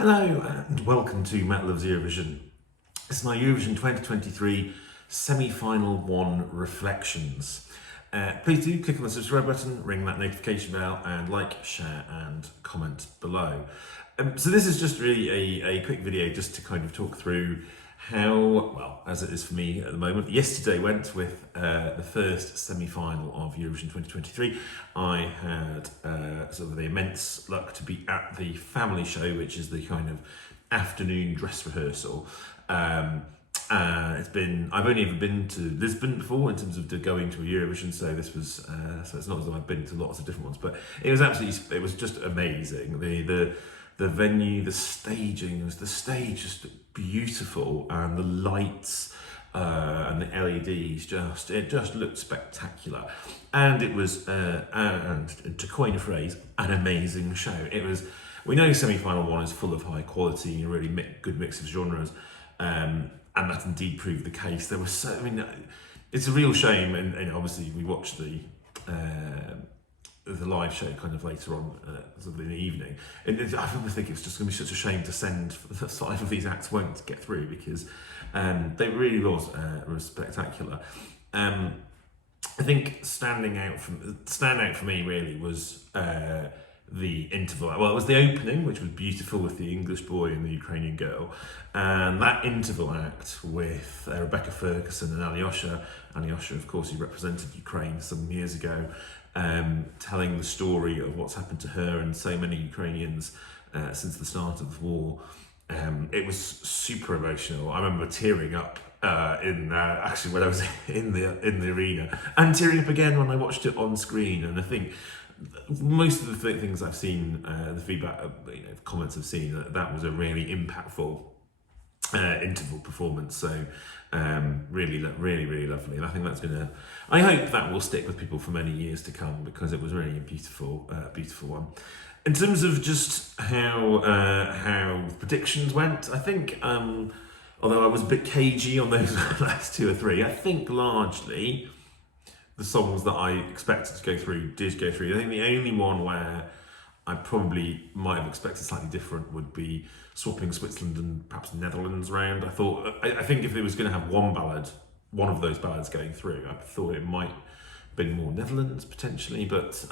Hello and welcome to Matt Loves Eurovision. This is my Eurovision 2023 semi-final one reflections. Please do click on the subscribe button, ring that notification bell and like, share and comment below. So this is just really a quick video just to kind of talk through how, well, as it is for me at the moment, yesterday went with the first semi-final of Eurovision 2023. I had sort of the immense luck to be at the family show, which is the kind of afternoon dress rehearsal. I've only ever been to Lisbon before in terms of going to a Eurovision, so this was so it's not as though I've been to lots of different ones, but it was just amazing. The venue, the staging, the stage just beautiful, and the lights and the LEDs just looked spectacular, and it was and to coin a phrase, an amazing show. It was. We know semi-final one is full of high quality, a really good mix of genres, and that indeed proved the case. There was it's a real shame, and obviously we watched the live show kind of later on sort of in the evening. I remember thinking it's just going to be such a shame to send the 5 of these acts won't get through, because they really was spectacular. I think standout for me really was the interval. Well, it was the opening, which was beautiful with the English boy and the Ukrainian girl, and that interval act with Rebecca Ferguson and Alyosha. Alyosha, of course, he represented Ukraine some years ago, telling the story of what's happened to her and so many Ukrainians since the start of the war. It was super emotional. I remember tearing up actually when I was in the arena, and tearing up again when I watched it on screen. And I think most of the things I've seen, the feedback, comments I've seen, that was a really impactful interval performance. So really lovely, and I think I hope that will stick with people for many years to come, because it was really a beautiful one. In terms of just how predictions went, I think although I was a bit cagey on those last 2 or 3, I think largely the songs that I expected to go through did go through. I think the only one where I probably might have expected slightly different would be swapping Switzerland and perhaps Netherlands round. I think if it was going to have one of those ballads going through, I thought it might have been more Netherlands potentially, but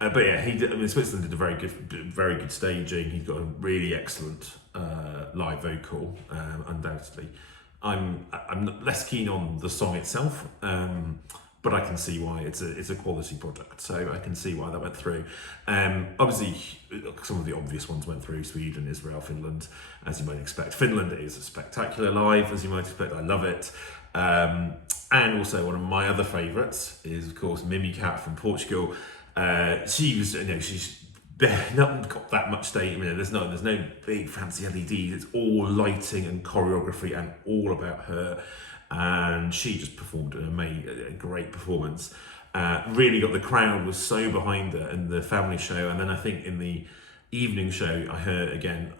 yeah, he did. I mean, Switzerland did a very good staging. He's got a really excellent live vocal, undoubtedly. I'm less keen on the song itself, but I can see why. It's a quality product, so I can see why that went through. Obviously, some of the obvious ones went through: Sweden, Israel, Finland, as you might expect. Finland is a spectacular live, as you might expect. I love it. And also, one of my other favourites is, of course, Mimicat from Portugal. She's not got that much stage. I mean, there's no big fancy LEDs. It's all lighting and choreography, and all about her. And she just performed a great performance. Really got the crowd was so behind her in the family show, and then I think in the evening show, I heard again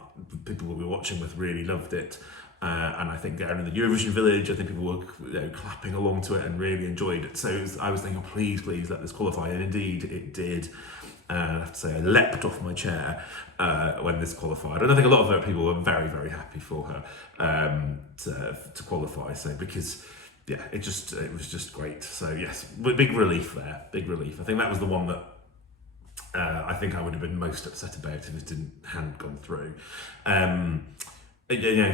people we were watching with really loved it. And I think down in the Eurovision village, I think people were clapping along to it and really enjoyed it. So I was thinking, please let this qualify, and indeed it did. I have to say, I leapt off my chair when this qualified. And I think a lot of people were very happy for her to qualify. So because yeah, it was just great. So yes, big relief there. Big relief. I think that was the one that I think I would have been most upset about if it hadn't gone through.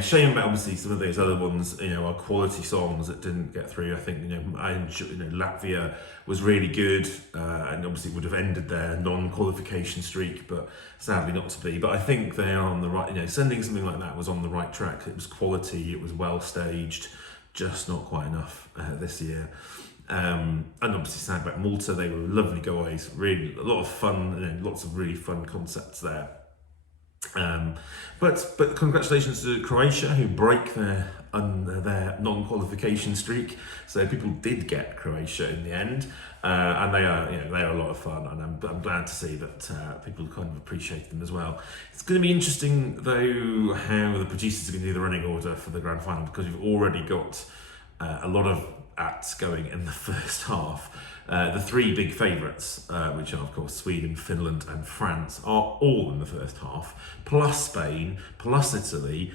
Shame about obviously some of those other ones, are quality songs that didn't get through. I think, Latvia was really good, and obviously would have ended their non-qualification streak, but sadly not to be. But I think they are on the right, sending something like that was on the right track. It was quality, it was well staged, just not quite enough this year. And obviously sad about Malta. They were lovely guys, really a lot of fun, lots of really fun concepts there. But congratulations to Croatia, who break their non-qualification streak. So people did get Croatia in the end, and they are a lot of fun, and I'm glad to see that people kind of appreciate them as well. It's going to be interesting though how the producers are going to do the running order for the grand final, because we've already got a lot of at going in the first half. The three big favourites, which are of course Sweden, Finland and France, are all in the first half, plus Spain, plus Italy,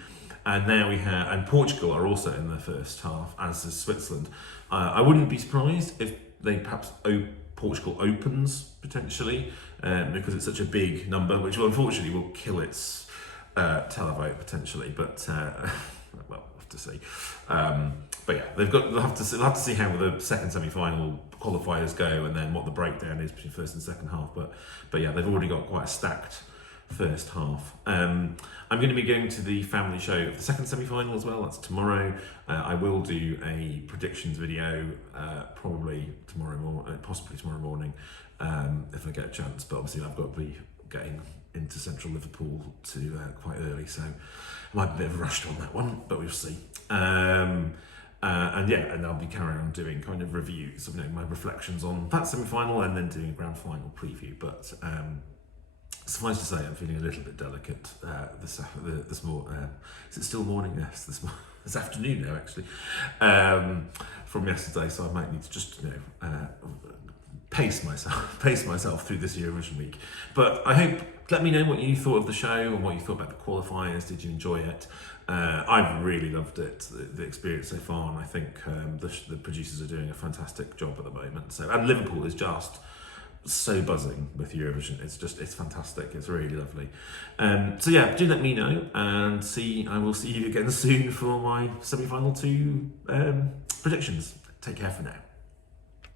and now we have, and Portugal are also in the first half, as is Switzerland. I wouldn't be surprised if they perhaps Portugal opens potentially, because it's such a big number, which will unfortunately will kill its televote potentially, but well, we'll have to see. But yeah, they'll have to see how the second semi-final qualifiers go, and then what the breakdown is between first and second half. But yeah, they've already got quite a stacked first half. I'm going to be going to the family show of the second semi-final as well. That's tomorrow. I will do a predictions video probably tomorrow morning, possibly tomorrow morning, if I get a chance. But obviously I've got to be getting into central Liverpool to quite early, so I might be a bit of a rush on that one, but we'll see. And yeah, and I'll be carrying on doing kind of reviews of, you know, my reflections on that semi-final, and then doing a grand final preview. But suffice to say, I'm feeling a little bit delicate this morning. Is it still morning? Yes, this afternoon now, actually, from yesterday. So I might need to just, you know, pace myself through this Eurovision week. But I hope, let me know what you thought of the show and what you thought about the qualifiers. Did you enjoy it? I've really loved it, the experience so far, and I think the producers are doing a fantastic job at the moment. So, and Liverpool is just so buzzing with Eurovision. It's fantastic. It's really lovely. So yeah, do let me know, and I will see you again soon for my semi-final 2 predictions. Take care for now.